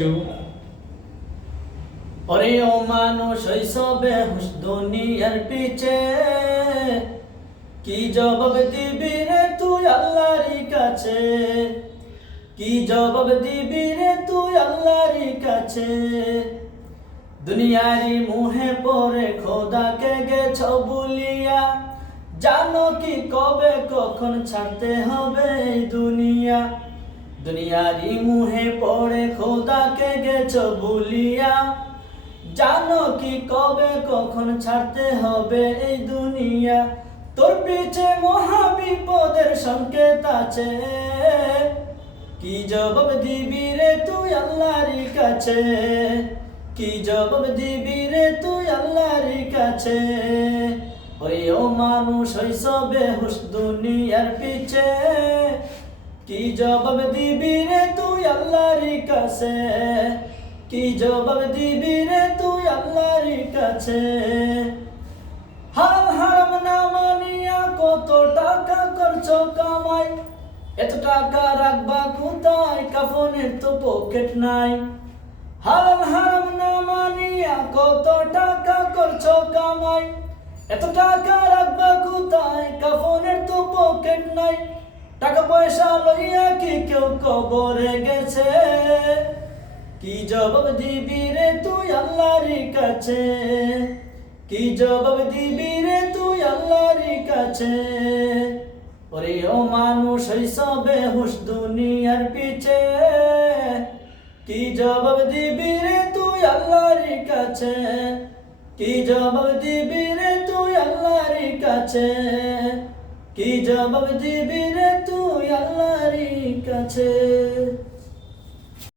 2 ওরে ও মানুষ হইছ বেহুশ দুনিয়ার পিছে, কি জবাব দিবি রে তুই আল্লাহর কাছে, কি জবাব দিবি রে তুই আল্লাহর কাছে। দুনিয়ারি মুহে পড়ে খোদাকে গেছ ভুলিয়া, জানো কি কবে কখন ছাড়তে হবে এই দুনিয়া। দুনিয়ারি মুহে পড়ে খোদাকে গেছ ভুলিয়া, জানো কি কবে কখন ছাড়তে হবে এই দুনিয়া। তোর পিছে মহা বিপদের সংকেত আছে, কি জবাব দিবি রে তুই আল্লাহর কাছে, কি জবাব দিবি রে তুই আল্লাহর কাছে। ওরে ও মানুষ হইছ বেহুশ দুনিয়ার পিছে, কি জবাব দিবি রে তুই আল্লাহর কাছে, কি জবাব দিবি রে তুই আল্লাহর কাছে। হারাম হারাম না মানিয়া কত টাকা করছো কামাই, এত টাকা রাখবা কোথায়, কাফনের তো পকেট নাই। হারাম হারাম না মানিয়া কত টাকা করছো কামাই, এত টাকা রাখবা কোথায়, কাফনের তো পকেট নাই। টাকা পয়সা লইয়া কি কেউ কবরে গেছে, কি জবাব দিবি রে তুই আল্লাহর কাছে, কি জবাব দিবি রে তুই আল্লাহর কাছে। ওরে ও মানুষ হইছ বেহুশ দুনিয়ার পিছে, কি জবাব দিবি রে তুই আল্লাহর কাছে, কি জবাব দিবি রে তুই আল্লাহর কাছে, কি জবাব দিবি রে তুই আল্লাহর কাছে।